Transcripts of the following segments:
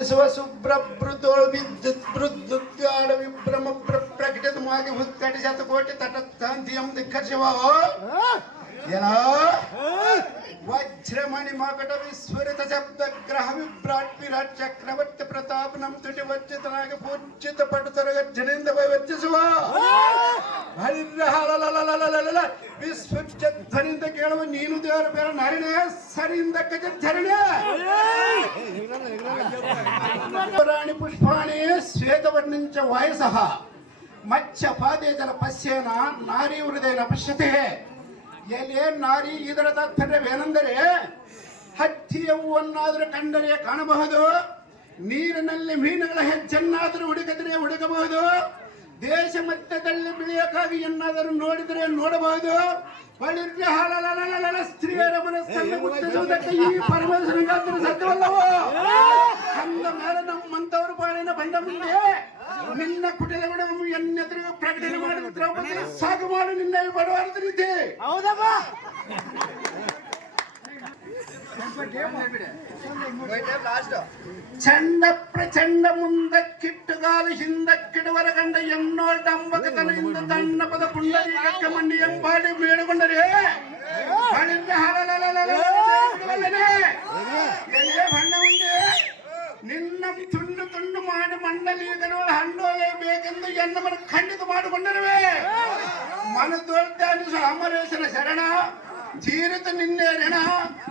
ಸುಬ್ರಭೃತೋಳ್ ವಿದ್ಯುದ್ಯಾಡ ವಿಭ್ರಮ ಪ್ರಕಟಿತವಾಗಿ ಉತ್ಕಟಿ ಶತಕೋಟಿ ತಟಸ್ಥಾಂತಿಯಂ ದಿಕ್ಕರ್ಷವೋ ಏನೋ ವಜ್ರಮಣಿ ಮಕಟ ವಿಸ್ಫುರಿತ ಶಬ್ದ ಗ್ರಹ ವಿಭ್ರಾಟ್ ವಿರಾಟ್ ಚಕ್ರವರ್ತಿ ಪ್ರತಾಪನಂ ತುಟಿ ವರ್ಜಿತನಾಗಿ ಪೂಜಿತ ಪಟುತರ ಗರ್ಜನೆಯಿಂದ ವೈವರ್ಜಿಸುವ ಹರಿಹರಲಲಲಲಲಲ ವಿಸ್ಫುರಿತ ಧ್ವನಿಯಿಂದ ಕೇಳುವ ನೀನು ದೇವರ ಬೇರೆ ನರಿಣೆ ಸರಿಯಿಂದ ಗಜ ಧರಣೆ ಪುರಾಣಿ ಪುಷ್ಪಾಣಿ ಶ್ವೇತವರ್ಣಿಂಚ ವಾಯಸಃ ಮಚ್ಚ ಪಾದೇ ಜಲ ಪಶ್ಯೇನ ನಾರಿ ಹೃದಯನ ಪಶ್ಯತೆ ಎಲೆ ನಾರಿ ಇದರ ತಾತ್ಪರ್ಯವೇನೆಂದರೆ ಹತ್ತಿಯ ಹೂವನ್ನಾದರೂ ಕಂಡರೆ ಕಾಣಬಹುದು, ನೀರಿನಲ್ಲಿ ಮೀನುಗಳ ಹೆಜ್ಜನ್ನಾದರೂ ಹುಡುಕಿದರೆ ಹುಡುಕಬಹುದು, ದೇಶ ಮಧ್ಯದಲ್ಲಿ ಬಿಳಿಯ ಕಾವಿಯನ್ನಾದರೂ ನೋಡಿದರೆ ನೋಡಬಹುದು. ಸ್ತ್ರೀಯರ ಮನಸ್ಸನ್ನು ಗುರುತಿಸುವುದಕ್ಕೆ ಈ ಪರಮೇಶ್ವರನಿಗಾದರೂ ಸಾಧ್ಯವಲ್ಲವೋ? ಅಂದ ಮೇಲೆ ನಮ್ಮಂತವರು ಬಾಳಿನ ಬಂಡ ಮುಂದೆ ನಿನ್ನ ಕುಟಿಲಗಳು ಎನ್ನೆದುರು ಪ್ರಕಟಣೆ ಮಾಡಿದ ದ್ರೌಪದಿ ಸಾಕು ಮಾಡು ನಿನ್ನ ಬಡವಾರದ ರೀತಿ. ಚಂಡ ಪ್ರಚಂಡ ಮುಂದಕ್ಕಿಟ್ಟುಗಾಲು ಹಿಂದಕ್ಕಿಡುವರ ಕಂಡ ಎನ್ನೋಳ್ ಡಂಬಕತನದಿಂದ ತನ್ನ ಪದ ಪುಂಡರೀಕಕ್ಕೆ ಮಂಡಿ ಎಂಬಾಡಿ ಬೇಡಿಕೊಂಡರೆ ಬಣ್ಣ ಮುಂದೆ ನಿನ್ನ ತುಂಡು ತುಂಡು ಮಾಡಿ ಮಂಡಲೀಕನೋಳು ಹಣ್ಣೋಲೇಬೇಕೆಂದು ಎನ್ನಮನ ಖಂಡಿತ ಮಾಡಿಕೊಂಡರುವೆ. ಮನದೊಳ್ದಾನಿಸ ಅಮರೇಶನ ಶರಣ ಜೀರಿತ ನಿನ್ನೆ ಋಣ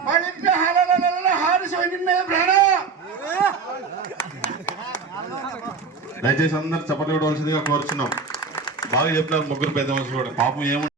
ಬಳಿದ್ರೆ ಹಲಲಲ ಹಾರಿಸುವ ನಿನ್ನೆ ಪ್ರಾಣ. దయచేసి అందరు చప్పట్లు కొట్టవలసిందిగా కోరుచున్నాం. బాగా చెప్పినారు ముగ్గురు పెద్ద మనుషులు కూడా పాపం ఏమో